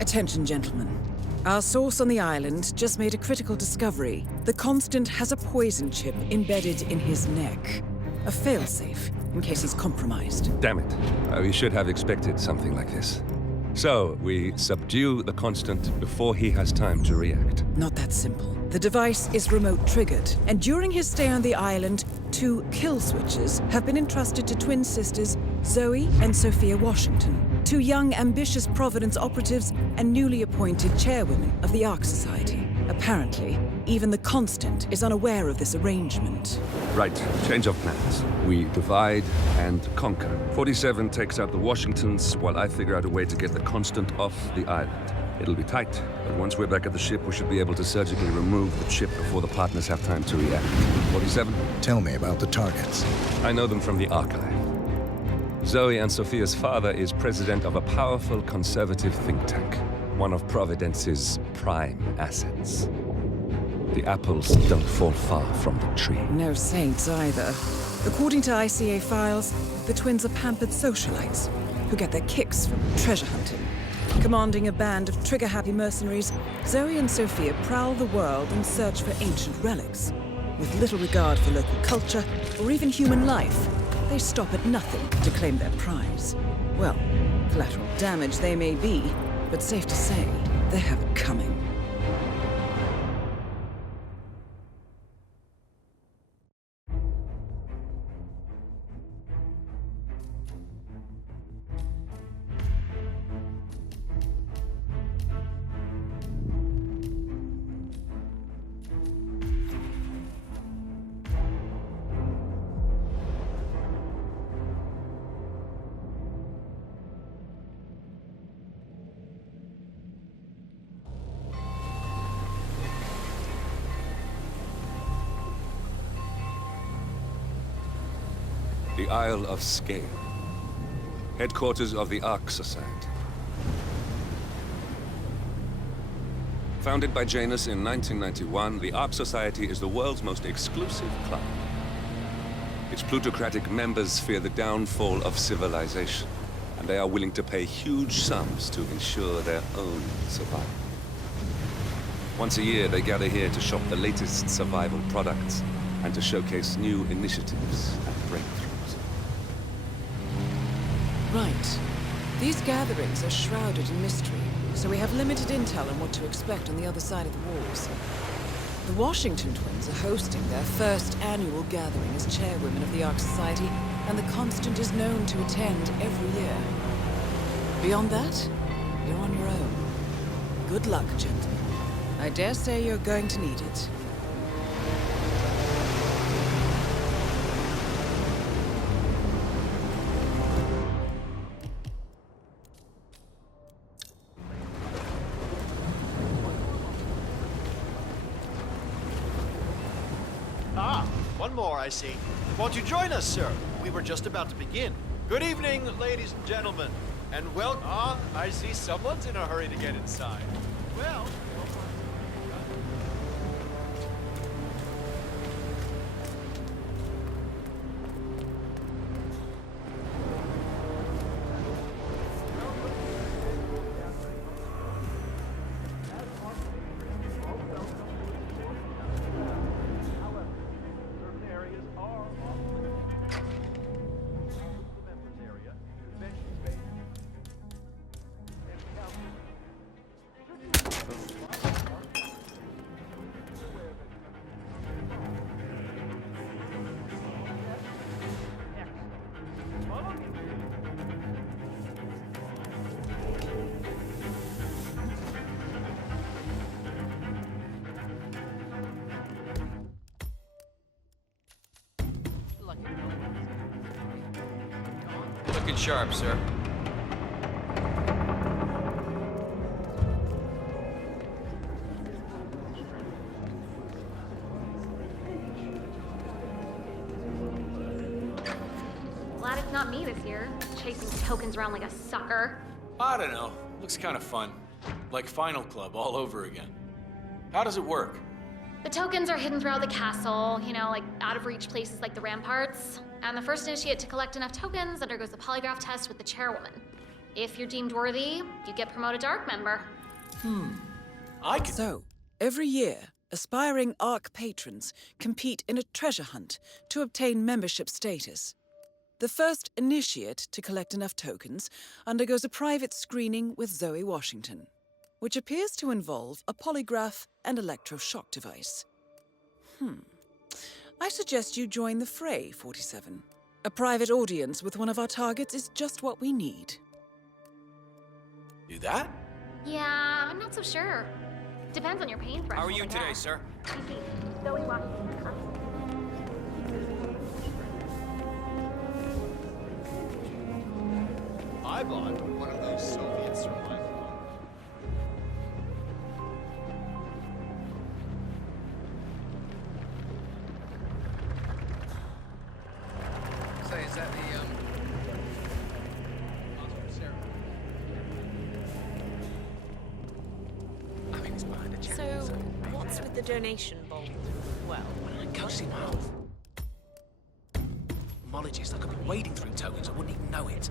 Attention, gentlemen. Our source on the island just made a critical discovery. The Constant has a poison chip embedded in his neck. A failsafe, in case he's compromised. Damn it. We should have expected something like this. So, we subdue the Constant before he has time to react. Not that simple. The device is remote-triggered, and during his stay on the island, 2 kill switches have been entrusted to twin sisters Zoe and Sophia Washington, 2 young, ambitious Providence operatives and newly appointed chairwomen of the Ark-Society. Apparently, even the Constant is unaware of this arrangement. Right, change of plans. We divide and conquer. 47 takes out the Washingtons, while I figure out a way to get the Constant off the island. It'll be tight, but once we're back at the ship, we should be able to surgically remove the chip before the partners have time to react. 47? Tell me about the targets. I know them from the archive. Zoe and Sophia's father is president of a powerful conservative think tank, one of Providence's prime assets. The apples don't fall far from the tree. No saints either. According to ICA files, the twins are pampered socialites who get their kicks from treasure hunting. Commanding a band of trigger-happy mercenaries, Zoe and Sophia prowl the world in search for ancient relics. With little regard for local culture or even human life, they stop at nothing to claim their prize. Well, collateral damage they may be, but safe to say, they have it coming. The Isle of Scale, headquarters of the Ark-Society. Founded by Janus in 1991, the Ark-Society is the world's most exclusive club. Its plutocratic members fear the downfall of civilization, and they are willing to pay huge sums to ensure their own survival. Once a year, they gather here to shop the latest survival products and to showcase new initiatives and breakthroughs. Right. These gatherings are shrouded in mystery, so we have limited intel on what to expect on the other side of the walls. The Washington twins are hosting their first annual gathering as chairwomen of the Ark-Society, and the Constant is known to attend every year. Beyond that, you're on your own. Good luck, gentlemen. I dare say you're going to need it. One more, I see. Won't you join us, sir? We were just about to begin. Good evening, ladies and gentlemen. And welcome. Ah, I see someone's in a hurry to get inside. Well... Looking sharp, sir. Glad it's not me this year, chasing tokens around like a sucker. I don't know. Looks kind of fun. Like Final Club all over again. How does it work? The tokens are hidden throughout the castle, you know, like out-of-reach places like the ramparts. And the first initiate to collect enough tokens undergoes the polygraph test with the chairwoman. If you're deemed worthy, you get promoted to Ark member. I could... So, every year, aspiring Ark patrons compete in a treasure hunt to obtain membership status. The first initiate to collect enough tokens undergoes a private screening with Zoe Washington, which appears to involve a polygraph and electroshock device. I suggest you join the fray, 47. A private audience with one of our targets is just what we need. Do that? Yeah, I'm not so sure. Depends on your pain threshold. How are you I today, guess. sir? Easy. Zoe Washington. I bought one of those Soviet survival bombers. Say, is that the, Oscar ceremony? I mean, it's behind a check. So, what's with the donation bowl? Well, Cozy mouth. Apologies, I could be wading through tokens, I wouldn't even know it.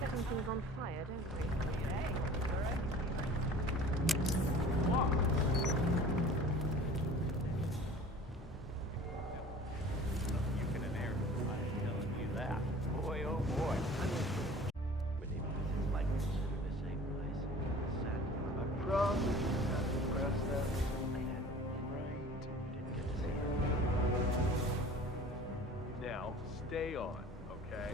setting things on fire, don't we? You can inherit. I'm telling you that. Boy, oh boy. But if it's like consider the same place. Sad. I promise you not to press that. I had right. Didn't get to see it. Now, stay on, okay?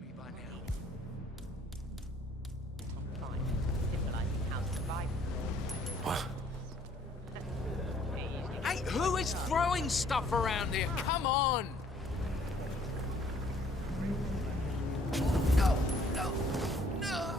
Me by now. Hey, who is throwing stuff around here? Come on! No, no, no!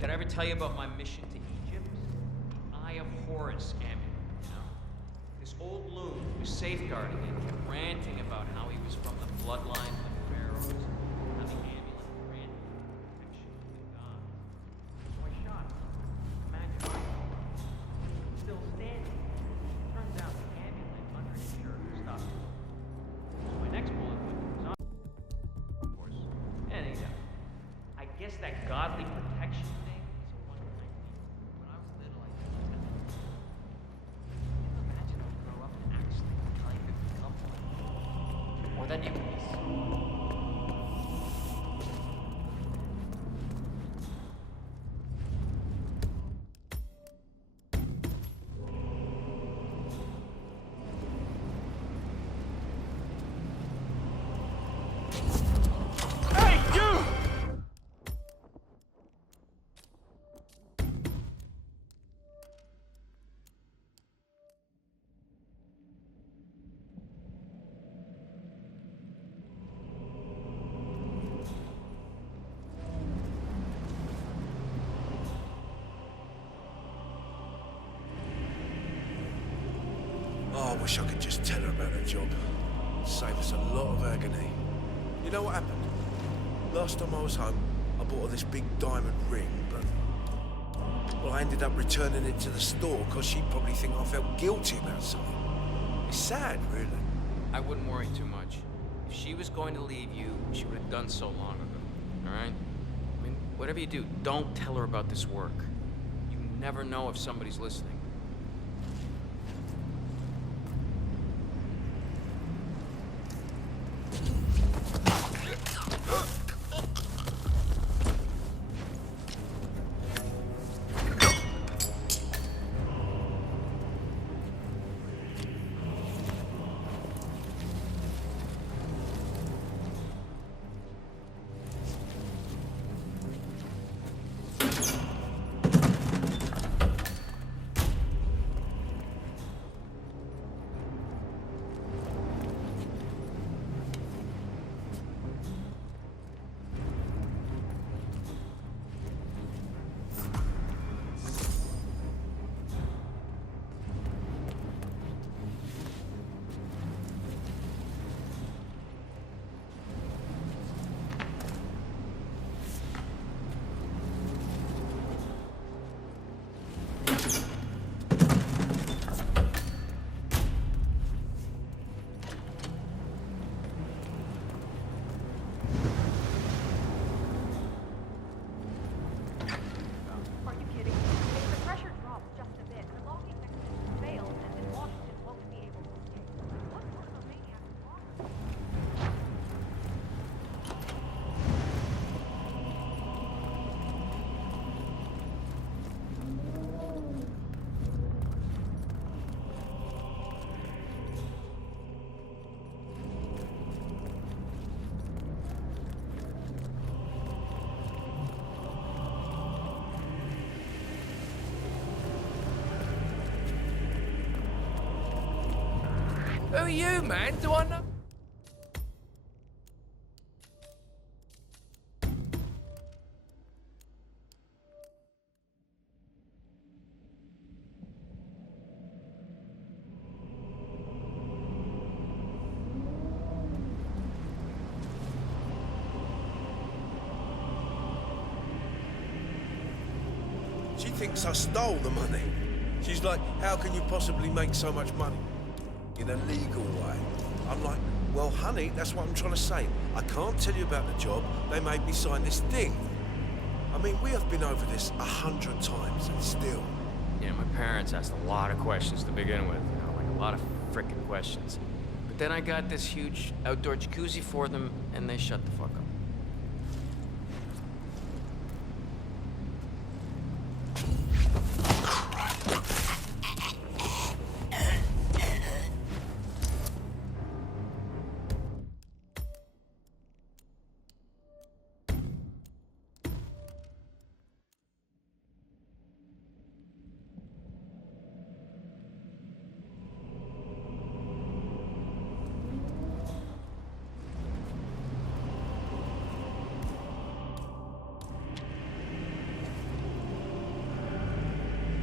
Did I ever tell you about my mission to Egypt? The Eye of Horus amulet, you know? This old loon was safeguarding it, ranting about how he was from the bloodline of the pharaohs, how the amulet granted protection from the gods. So I shot him. Imagine he's still standing. Turns out the amulet under his shirt stopped him. So my next bullet was on, of course, and he died. I guess that godly protection thing is a wonderful thing. When I was little, I used to tell myself, imagine I grow up and actually kind of become one. Or then you wish I could just tell her about her job. Save us a lot of agony. You know what happened? Last time I was home, I bought her this big diamond ring, but... well, I ended up returning it to the store because she'd probably think I felt guilty about something. It's sad, really. I wouldn't worry too much. If she was going to leave you, she would have done so long ago, all right? I mean, whatever you do, don't tell her about this work. You never know if somebody's listening. Who are you, man? Do I know? She thinks I stole the money. She's like, how can you possibly make so much money? In a legal way. I'm like, well, honey, that's what I'm trying to say. I can't tell you about the job. They made me sign this thing. I mean, we have been over this 100 times and still. Yeah, my parents asked a lot of questions to begin with, you know, like a lot of frickin' questions. But then I got this huge outdoor jacuzzi for them, and they shut the fuck up.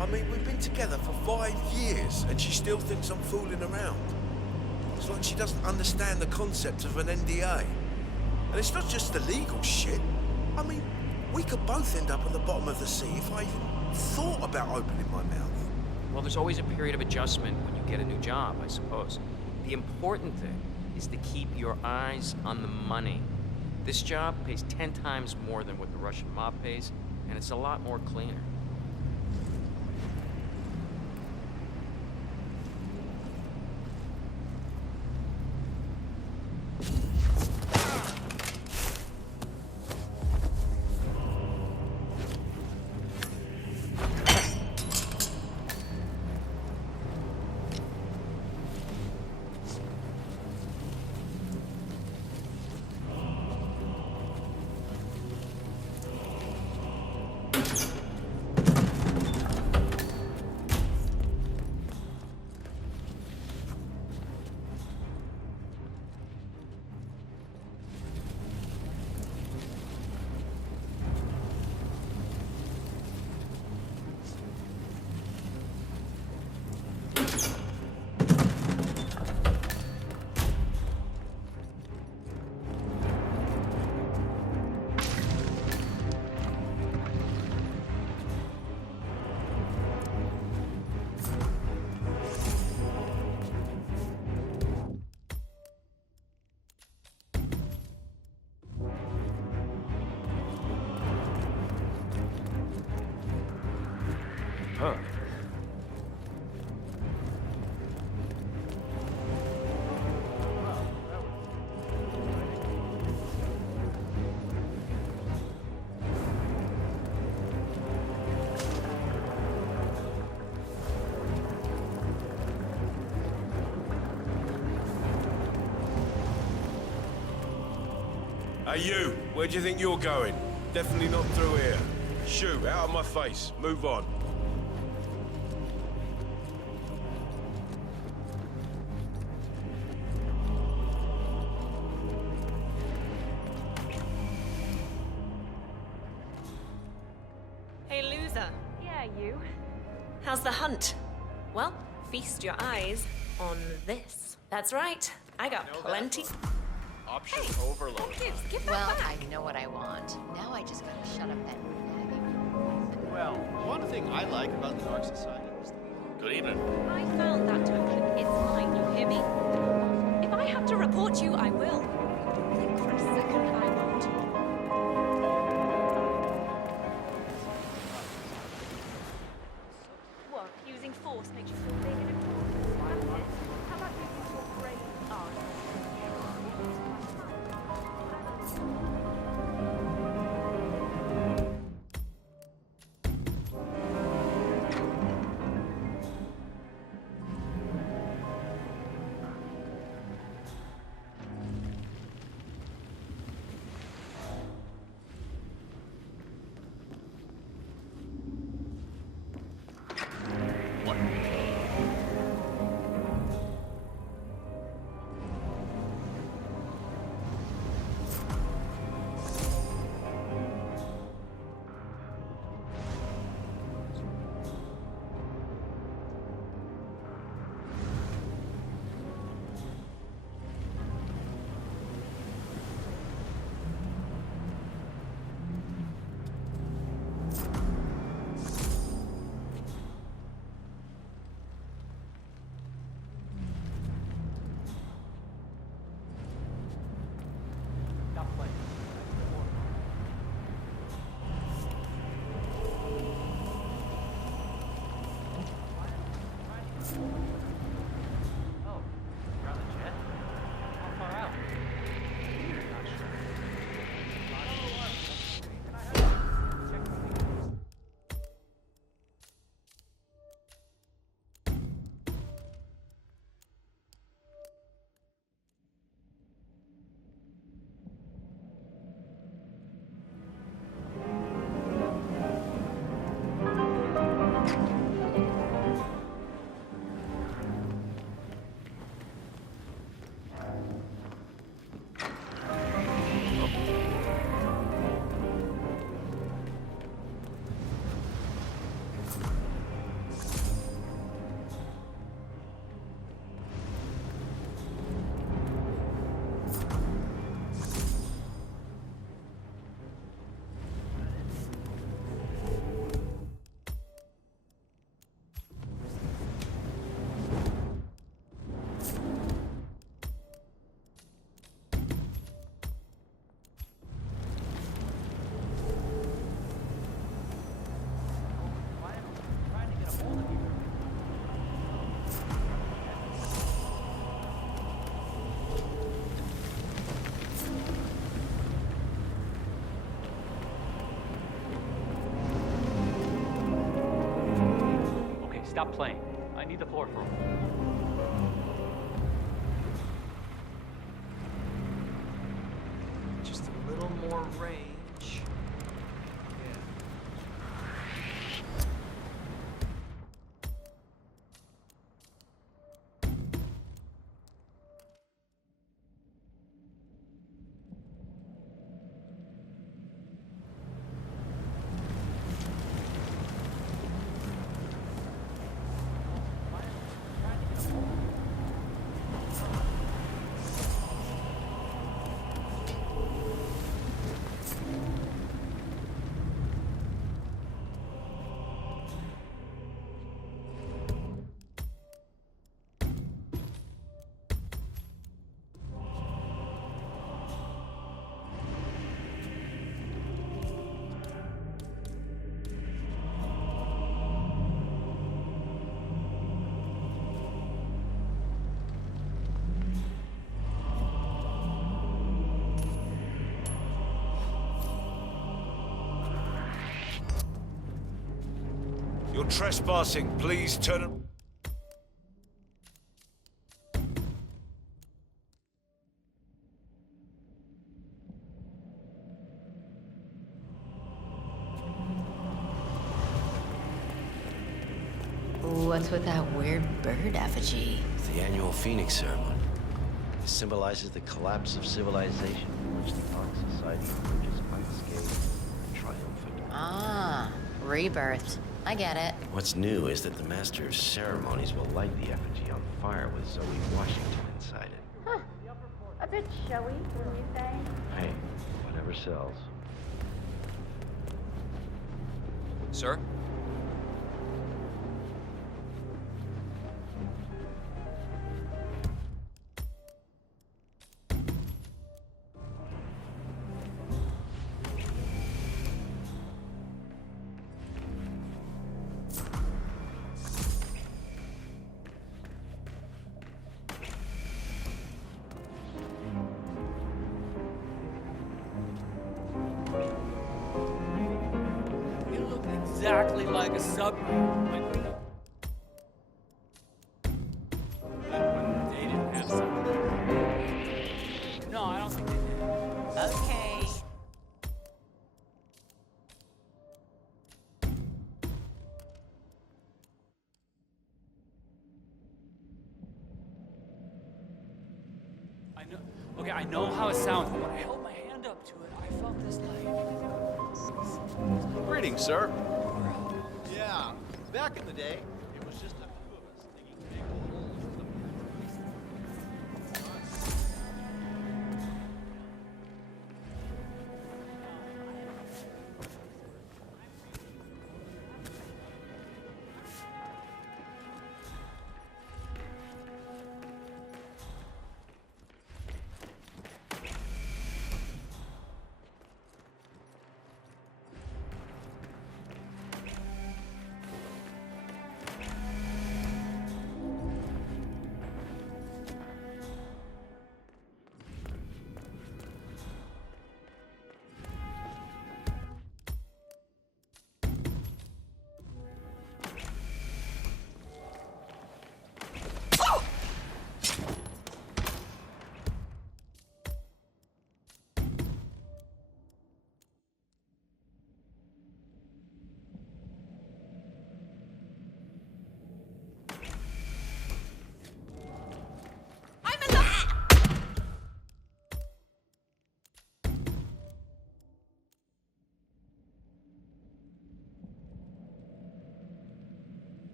I mean, we've been together for 5 years, and she still thinks I'm fooling around. It's like she doesn't understand the concept of an NDA. And it's not just the legal shit. I mean, we could both end up at the bottom of the sea if I even thought about opening my mouth. Well, there's always a period of adjustment when you get a new job, I suppose. The important thing is to keep your eyes on the money. This job pays 10 times more than what the Russian mob pays, and it's a lot more cleaner. Hey, you! Where do you think you're going? Definitely not through here. Shoo, out of my face. Move on. Hey, loser. Yeah, you. How's the hunt? Well, feast your eyes on this. That's right. I got plenty. Option overload. Kids, give that Well, back. I know what I want. Now I just gotta shut up that nagging. Well, one thing I like about the Ark-Society is the... Good evening. I found that token. It's mine, you hear me? If I have to report you, I will. Think for a second I won't. What, using force makes you feel big and important? That's it. How about using your brain art? Stop playing. I need the floor for Just a little more range. You're trespassing. Please turn... What's with that weird bird effigy? The annual Phoenix ceremony. It symbolizes the collapse of civilization, in which the Ark-Society emerges unscathed and triumphant. Ah, rebirth. I get it. What's new is that the Master of Ceremonies will light the effigy on fire with Zoe Washington inside it. Huh. A bit showy, wouldn't you say? Hey, whatever sells. Sir? Exactly like a submarine. They didn't have submarine. No, I don't think they did. Okay. I know. Okay, I know how it sounds, but when I held my hand up to it, I felt this Greetings, sir. Yeah, back in the day, it was just a few of us digging big holes in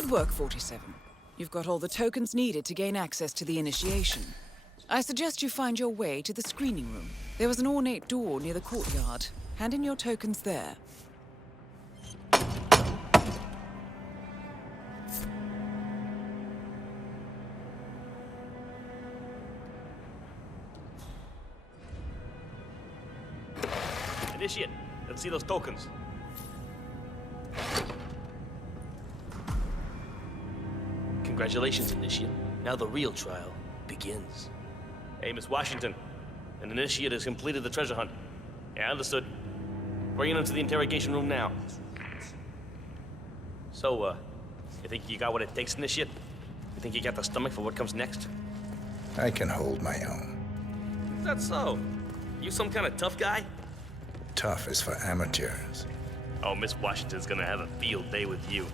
Good work, 47. You've got all the tokens needed to gain access to the initiation. I suggest you find your way to the screening room. There was an ornate door near the courtyard. Hand in your tokens there. Initiate. Let's see those tokens. Congratulations, Initiate. Now the real trial begins. Hey, Miss Washington. An Initiate has completed the treasure hunt. Yeah, understood. Bring it into the interrogation room now. So, you think you got what it takes, Initiate? You think you got the stomach for what comes next? I can hold my own. Is that so? You some kind of tough guy? Tough is for amateurs. Oh, Miss Washington's gonna have a field day with you.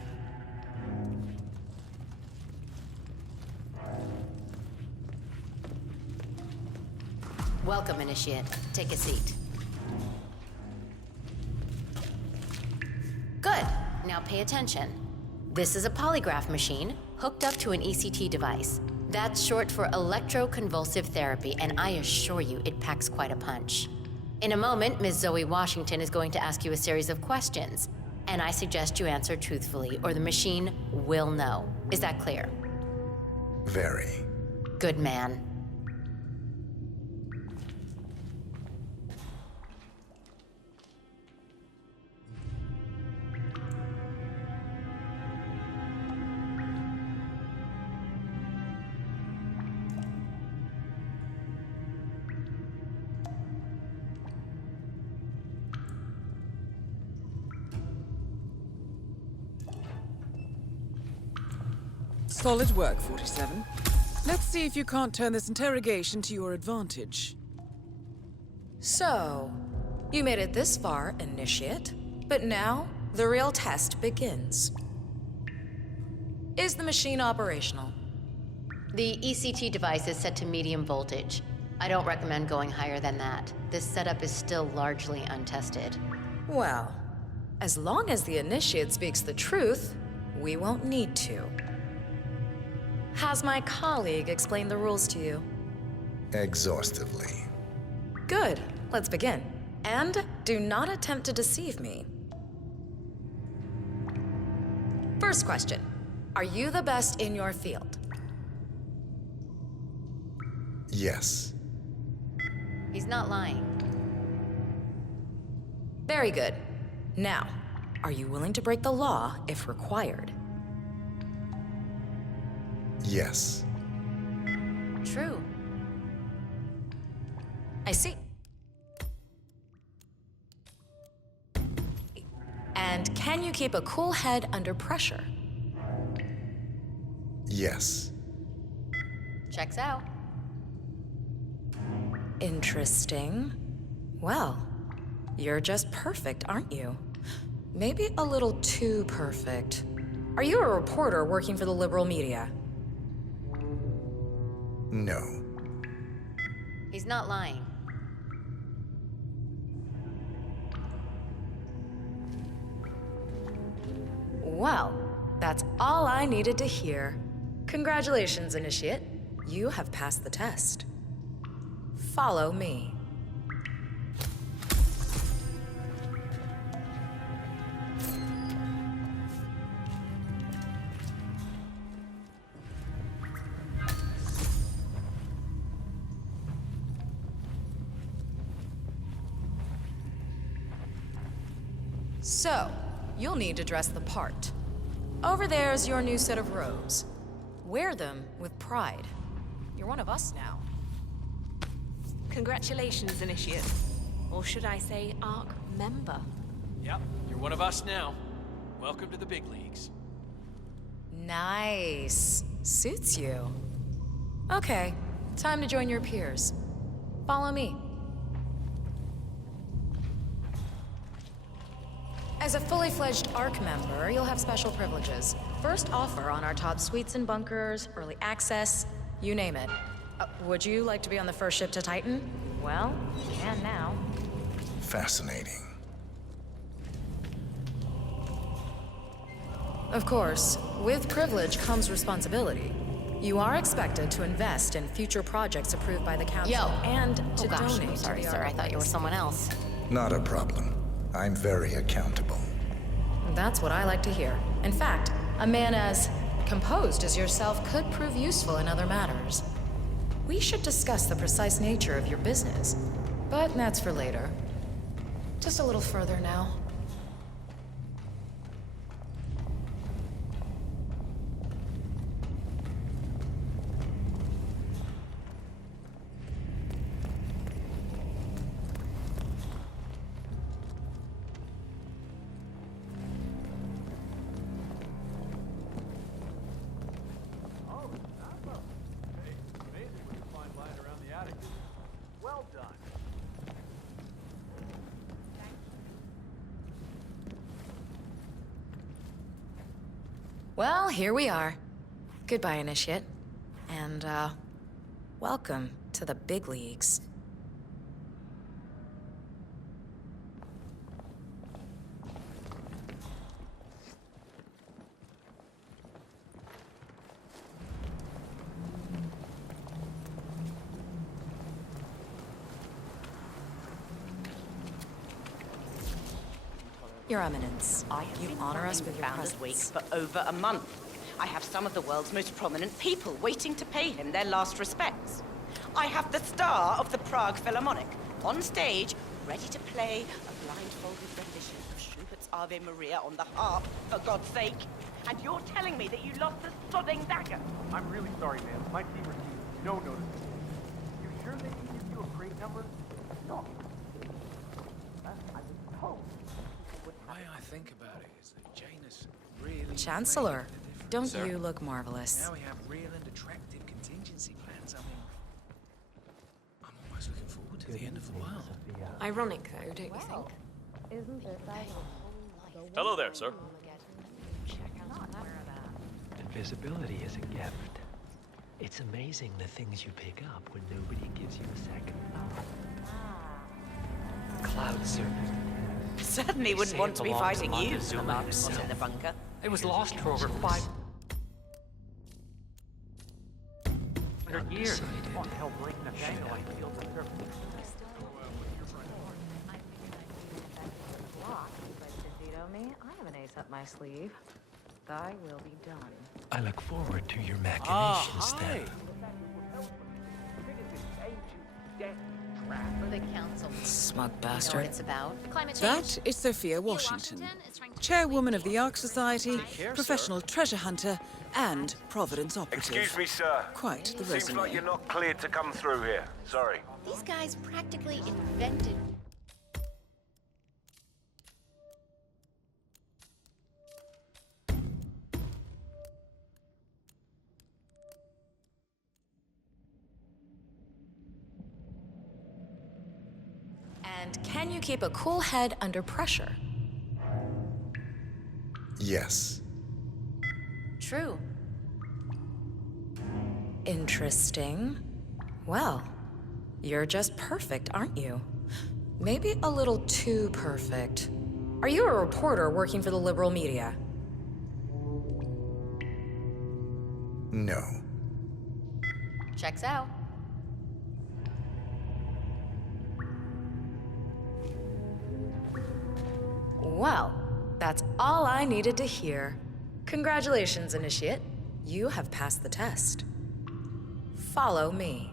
Welcome, Initiate. Take a seat. Good. Now pay attention. This is a polygraph machine hooked up to an ECT device. That's short for electroconvulsive therapy, and I assure you it packs quite a punch. In a moment, Ms. Zoe Washington is going to ask you a series of questions. And I suggest you answer truthfully, or the machine will know. Is that clear? Very. Good man. Solid work, 47. Let's see if you can't turn this interrogation to your advantage. So, you made it this far, Initiate, but now the real test begins. Is the machine operational? The ECT device is set to medium voltage. I don't recommend going higher than that. This setup is still largely untested. Well, as long as the Initiate speaks the truth, we won't need to. Has my colleague explained the rules to you? Exhaustively. Good. Let's begin. And do not attempt to deceive me. First question. Are you the best in your field? Yes. He's not lying. Very good. Now, are you willing to break the law if required? Yes. True. I see. And can you keep a cool head under pressure? Yes. Checks out. Interesting. Well, you're just perfect, aren't you? Maybe a little too perfect. Are you a reporter working for the liberal media? No. He's not lying. Well, that's all I needed to hear. Congratulations, Initiate. You have passed the test. Follow me. So, you'll need to dress the part. Over there's your new set of robes. Wear them with pride. You're one of us now. Congratulations, Initiate. Or should I say, Ark member? Yep, you're one of us now. Welcome to the big leagues. Nice. Suits you. Okay, time to join your peers. Follow me. As a fully fledged Ark member, you'll have special privileges. First offer on our top suites and bunkers, early access, you name it. Would you like to be on the first ship to Titan? Well, you can now. Fascinating. Of course, with privilege comes responsibility. You are expected to invest in future projects approved by the council and to donate. I'm sorry, to the sir. I thought you were someone else. Not a problem. I'm very accountable. That's what I like to hear. In fact, a man as composed as yourself could prove useful in other matters. We should discuss the precise nature of your business, but that's for later. Just a little further now. Well done. Well, here we are. Goodbye, Initiate. And, welcome to the big leagues. Your Eminence, you honor us with your Founders Week presence. for over a month. I have some of the world's most prominent people waiting to pay him their last respects. I have the star of the Prague Philharmonic on stage, ready to play a blindfolded rendition of Schubert's Ave Maria on the harp, for God's sake. And you're telling me that you lost the sodding dagger? I'm really sorry, man. My team received no notice. You sure they can give you a crate number? No. I was told. The way I think about it is that Janus really... Chancellor, don't Sir? you look marvelous? Now we have real and attractive contingency plans. I mean, I'm almost looking forward to the end of the world. Ironic, though, don't you think? Isn't this Hello there, sir. Invisibility is a gift. It's amazing the things you pick up when nobody gives you a second thought. Cloud serpent. Certainly wouldn't want to be fighting you, Marcus, in the bunker. It was lost for over 500 years. What the hell, breaking a dangling field of serpent? I have an ace up my sleeve. Thy will be done. I look forward to your machinations then. For the council. Smug You know bastard. what it's about? Climate change. That is Sophia Washington, chairwoman of the Ark Society, professional treasure hunter, and Providence operative. Excuse me, sir. Quite the Seems resume. like you're not cleared to come through here. Sorry. These guys practically invented. And can you keep a cool head under pressure? Yes. True. Interesting. Well, you're just perfect, aren't you? Maybe a little too perfect. Are you a reporter working for the liberal media? No. Checks out. Well, that's all I needed to hear. Congratulations, Initiate. You have passed the test. Follow me.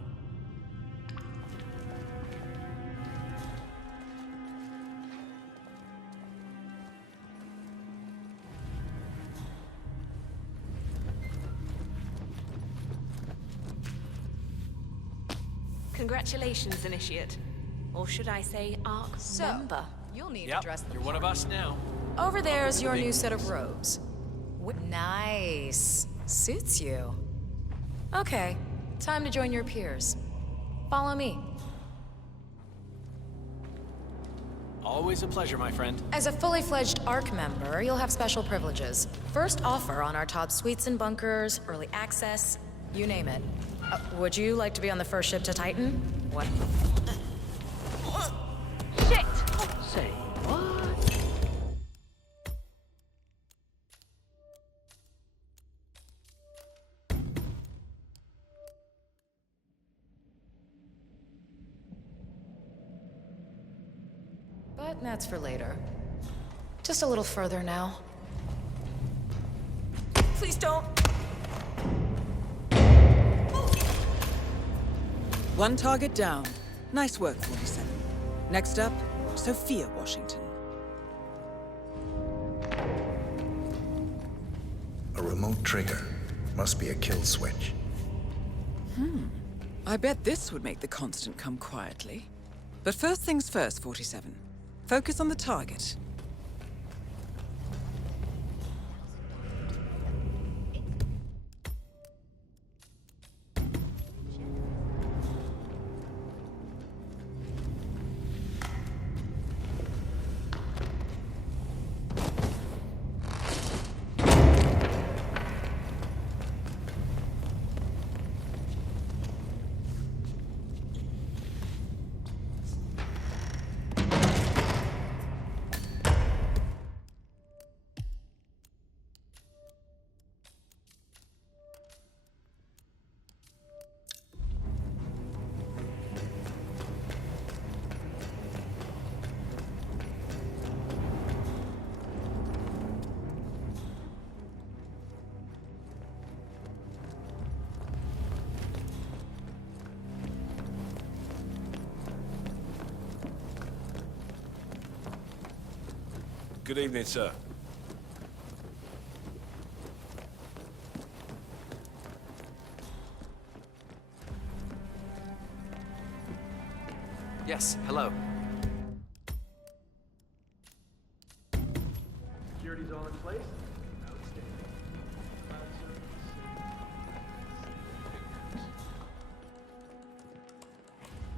Congratulations, Initiate. Or should I say, Ark member? You'll need Yep, you're one of us now. Over there's your new set of robes. Nice. Suits you. Okay, time to join your peers. Follow me. Always a pleasure, my friend. As a fully fledged Ark member, you'll have special privileges. First offer on our top suites and bunkers, early access, you name it. Would you like to be on the first ship to Titan? What? Shit! Say what? But that's for later. Just a little further now. Please don't. One target down. Nice work, 47. Next up, Sophia Washington. A remote trigger. Must be a kill switch. I bet this would make the Constant come quietly. But first things first, 47. Focus on the target. Good evening, sir. Yes, hello. Security's all in place?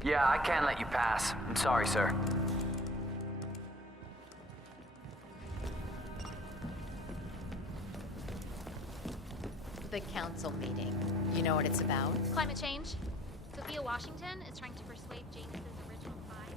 Yeah, I can't let you pass. I'm sorry, sir. The council meeting. You know what it's about? Climate change. Sophia Washington is trying to persuade James's original five.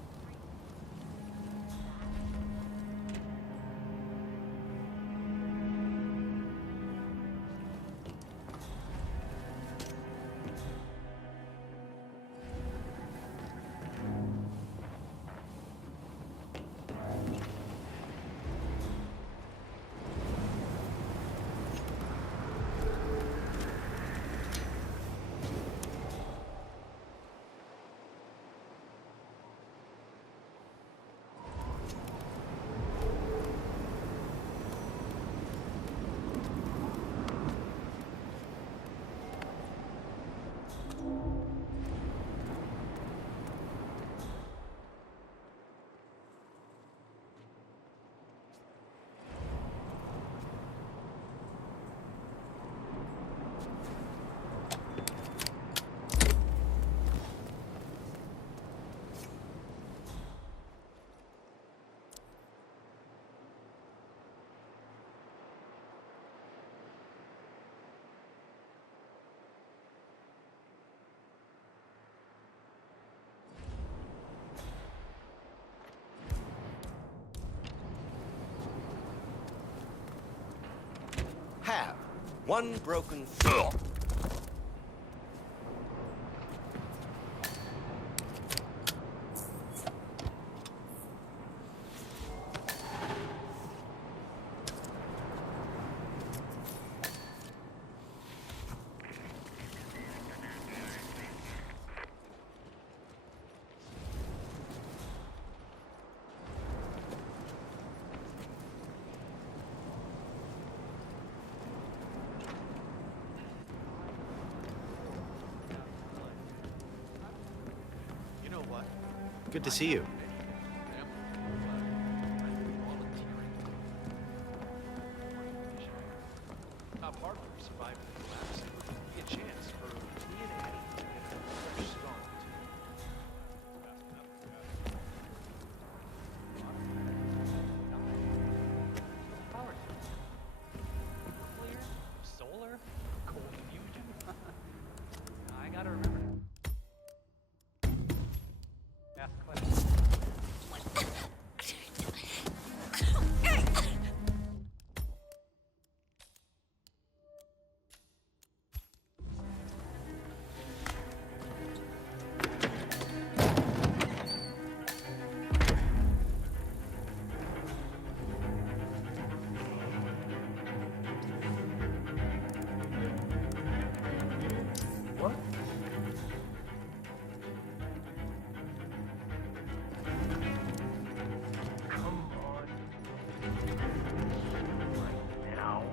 Have one broken foot. You know what? Good to see you. Top part of surviving the collapse would be a chance for me and Annie to get a fresh start. Power clear, solar, cold fusion. I gotta remember. Ask questions. What? Come on. Right now.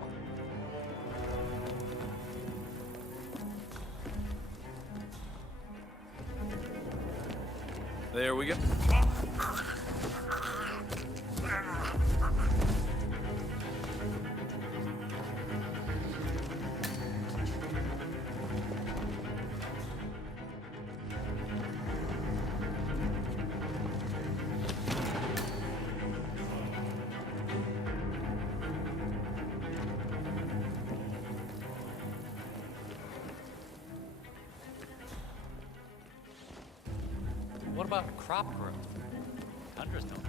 There we go. What about crop growth? Tundra's no good.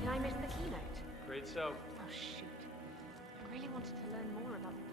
Did I miss the keynote? Great so. Oh, shoot. to learn more about the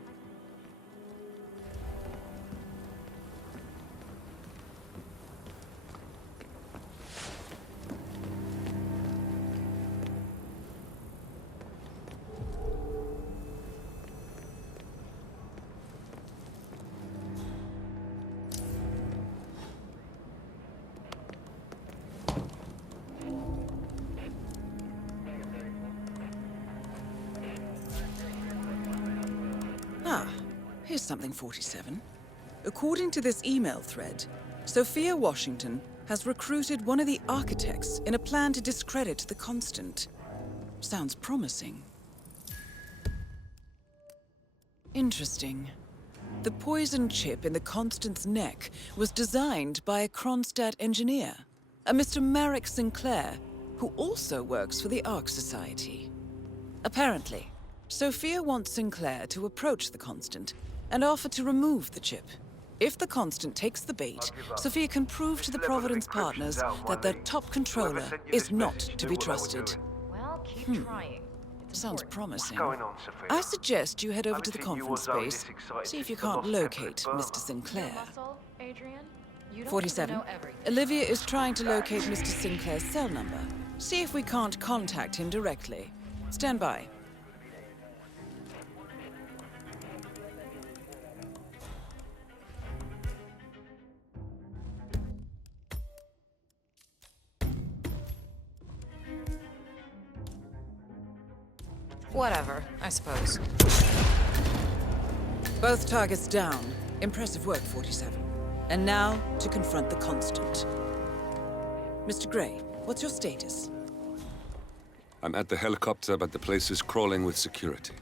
Ah, here's something, 47. According to this email thread, Sophia Washington has recruited one of the architects in a plan to discredit the Constant. Sounds promising. Interesting. The poison chip in the Constant's neck was designed by a Kronstadt engineer, a Mr. Marek Sinclair, who also works for the Ark-Society. Apparently, Sophia wants Sinclair to approach the Constant and offer to remove the chip. If the Constant takes the bait, Sophia can prove to the Providence partners that their top controller is not to be trusted. Well, keep trying. Sounds promising. What's going on, Sophia? I suggest you head over to the Haven't seen you conference although space, this excited see if you since the can't lost locate tempered Mr. Sinclair. Muscle, Adrian? You don't 47. know everything. Olivia is trying to locate Mr. Sinclair's cell number. See if we can't contact him directly. Stand by. Whatever, I suppose. Both targets down. Impressive work, 47. And now, to confront the Constant. Mr. Gray, what's your status? I'm at the helicopter, but the place is crawling with security.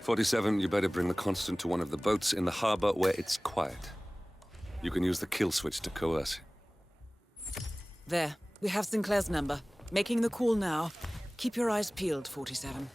47, you better bring the Constant to one of the boats in the harbor where it's quiet. You can use the kill switch to coerce him. There, we have Sinclair's number. Making the call now. Keep your eyes peeled, 47.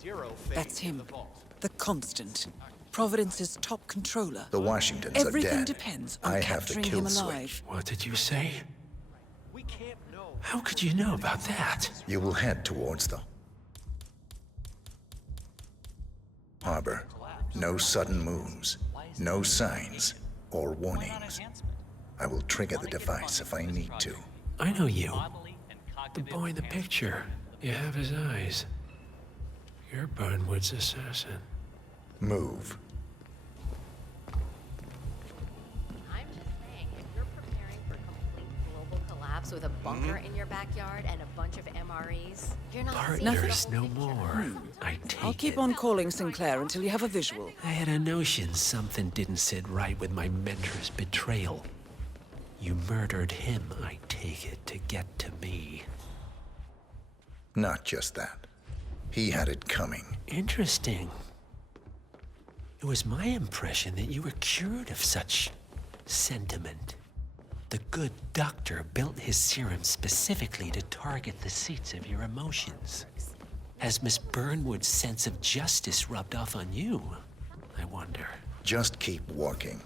Zero faith That's in him. the vault. The Constant. Providence's top controller. The Washingtons Everything are dead. depends on I have the capturing kill him alive. switch. What did you say? We can't know. How could you know about that? You will head towards the harbor. No sudden moves, no signs or warnings. I will trigger the device if I need to. I know you. The boy in the picture. You have his eyes. You're Burnwood's assassin. Move. I'm just saying, if you're preparing for complete global collapse with a bunker in your backyard and a bunch of MREs, you're not Partners no more. I take I'll keep it. on calling Sinclair until you have a visual. I had a notion something didn't sit right with my mentor's betrayal. You murdered him, I take it, to get to me. Not just that. He had it coming. Interesting. It was my impression that you were cured of such sentiment. The good doctor built his serum specifically to target the seats of your emotions. Has Miss Burnwood's sense of justice rubbed off on you? I wonder. Just keep walking.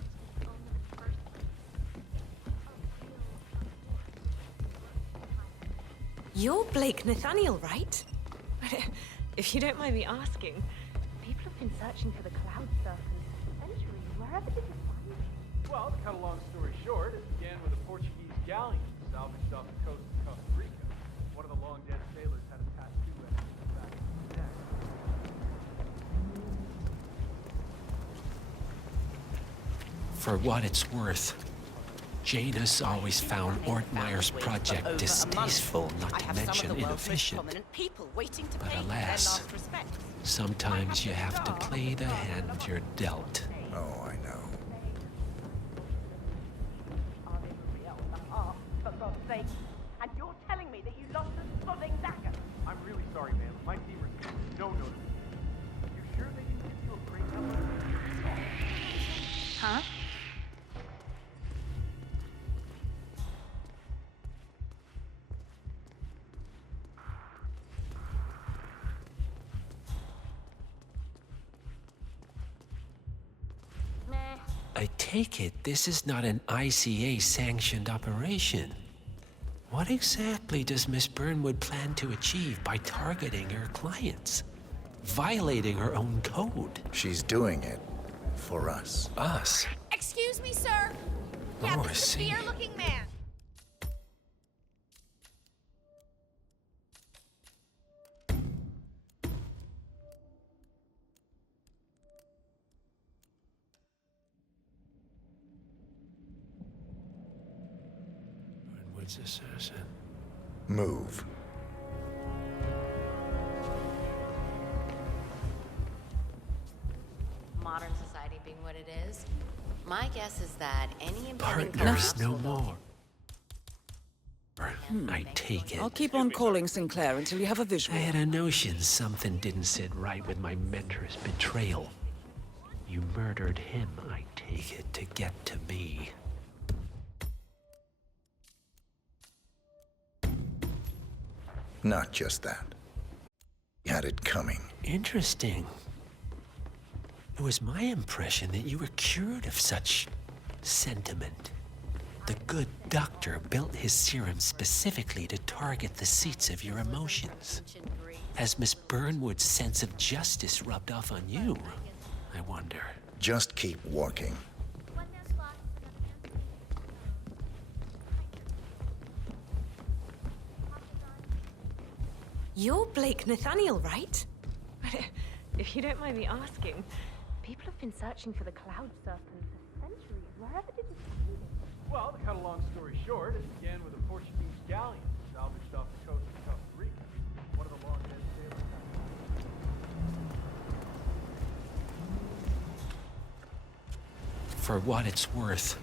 You're Blake Nathaniel, right? If you don't mind me asking. People have been searching for the cloud stuff for centuries. Wherever did you find it? Well, to cut a long story short, it began with a Portuguese galleon salvaged off the coast of Costa Rica. One of the long-dead sailors had a tattoo at the back of his neck. For what it's worth, Janus always found Ortmeyer's project distasteful, not to mention inefficient. But alas, sometimes you have to play the hand you're dealt. Oh, I know. For God's sake. And you're telling me that you lost a sodding dagger? I'm really sorry, ma'am. My team received no notice. You sure they didn't give you a break number? Huh? I take it this is not an ICA-sanctioned operation. What exactly does Miss Burnwood plan to achieve by targeting her clients? Violating her own code? She's doing it for us. Us? Excuse me, sir. Yeah, Oh, I this see. severe-looking man. Burnwood's assassin. Move. Modern society being what it is, my guess is that any impending Partners collapse no will go more. I take it. I'll keep on calling Sinclair until you have a I visual. had a notion something didn't sit right with my mentor's betrayal. You murdered him, I take it, to get to me. Not just that. He had it coming. Interesting. It was my impression that you were cured of such sentiment. The good doctor built his serum specifically to target the seats of your emotions. Has Miss Burnwood's sense of justice rubbed off on you? I wonder. Just keep walking. You're Blake Nathaniel, right? If you don't mind me asking, People have been searching for the cloud serpent for centuries. Wherever did you find it? Well, to cut a long story short, it began with a Portuguese galleon salvaged off the coast of Costa Rica. One of the long-dead sailors. For what it's worth,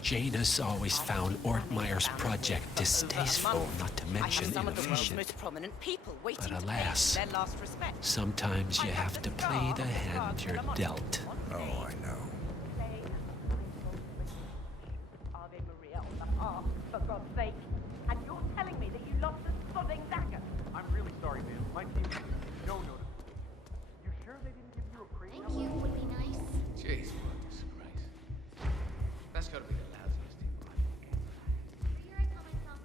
Janus always found Ortmeyer's project distasteful, not to mention some of the world's inefficient. most prominent people waiting But to pay alas, their last respects. sometimes you have to play the hand you're dealt. Oh, I know. Ave Maria on the heart, for God's sake. And you're telling me that you lost the sodding dagger? I'm really sorry, man. My team took no notice. You sure they didn't give you a crate? Thank you would be nice. Jeez, Marcus Christ. That's gotta be the lousiest team. Where you're coming from.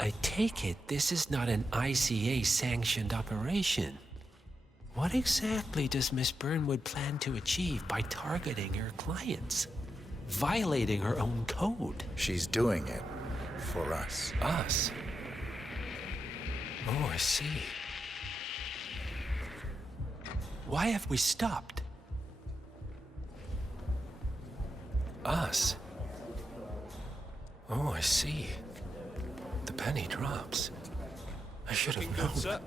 I take it this is not an ICA-sanctioned operation. What exactly does Miss Burnwood plan to achieve by targeting her clients? Violating her own code? She's doing it for us. Us? Oh, I see. Why have we stopped? Us? Oh, I see. The penny drops. I should have known.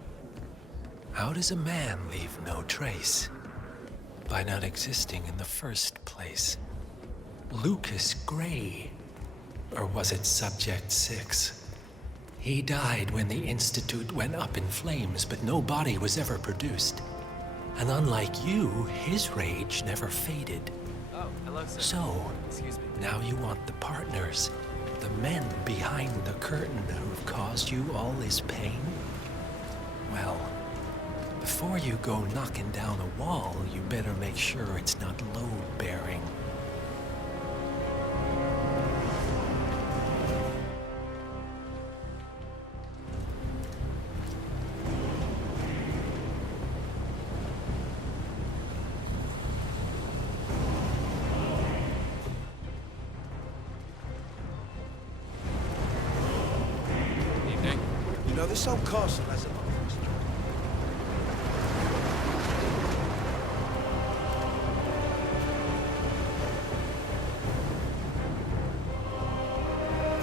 How does a man leave no trace? By not existing in the first place. Lucas Gray. Or was it Subject 6? He died when the Institute went up in flames, but no body was ever produced. And unlike you, his rage never faded. Oh, hello, sir. So, Excuse me. now you want the partners, the men behind the curtain who've caused you all this pain? Well, before you go knocking down a wall, you better make sure it's not load-bearing. Evening. You know, this old castle has a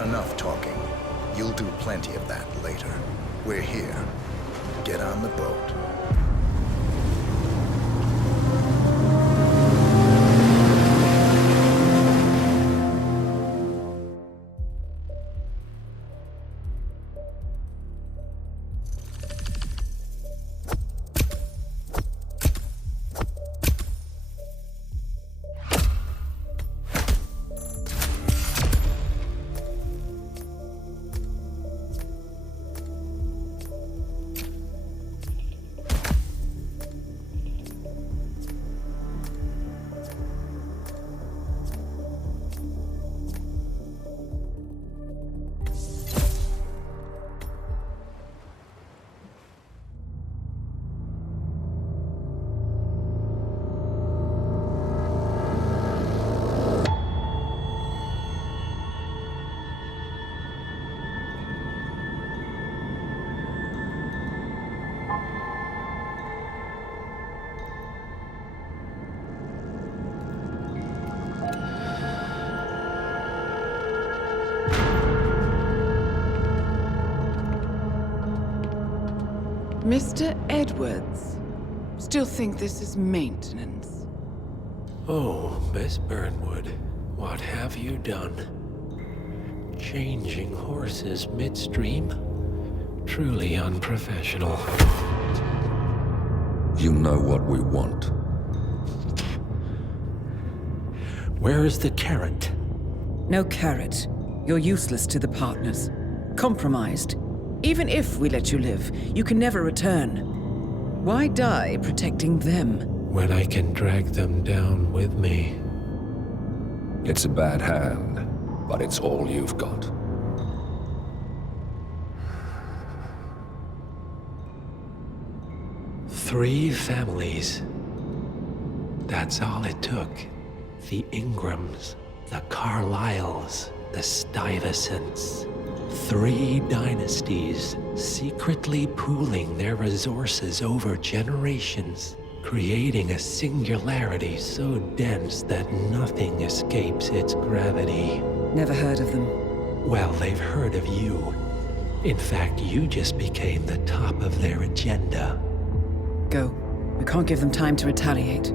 Enough talking. You'll do plenty of that later. We're here. Get on the boat. Mr. Edwards, still think this is maintenance? Oh, Miss Burnwood, what have you done? Changing horses midstream? Truly unprofessional. You know what we want. Where is the carrot? No carrot. You're useless to the partners. Compromised. Even if we let you live, you can never return. Why die protecting them? When I can drag them down with me. It's a bad hand, but it's all you've got. Three families. That's all it took. The Ingrams, the Carlyles, the Stuyvesants. 3 dynasties secretly pooling their resources over generations, creating a singularity so dense that nothing escapes its gravity. Never heard of them. Well, they've heard of you. In fact, you just became the top of their agenda. Go. We can't give them time to retaliate.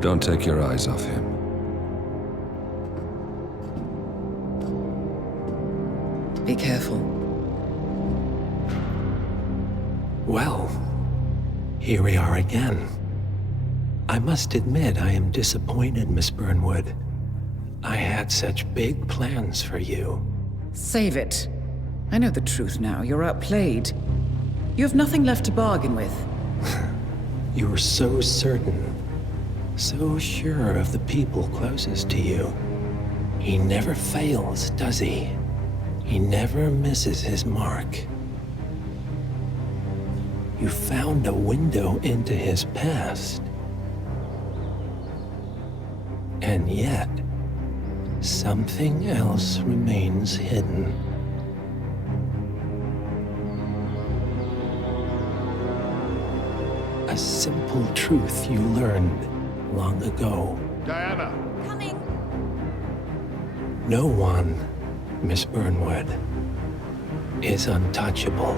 Don't take your eyes off him. Be careful. Well, here we are again. I must admit I am disappointed, Miss Burnwood. I had such big plans for you. Save it. I know the truth now. You're outplayed. You have nothing left to bargain with. You were so certain, so sure of the people closest to you. He never fails, does he? He never misses his mark. You found a window into his past. And yet, something else remains hidden. A simple truth you learned long ago. Diana! Coming. No one, Miss Burnwood, is untouchable.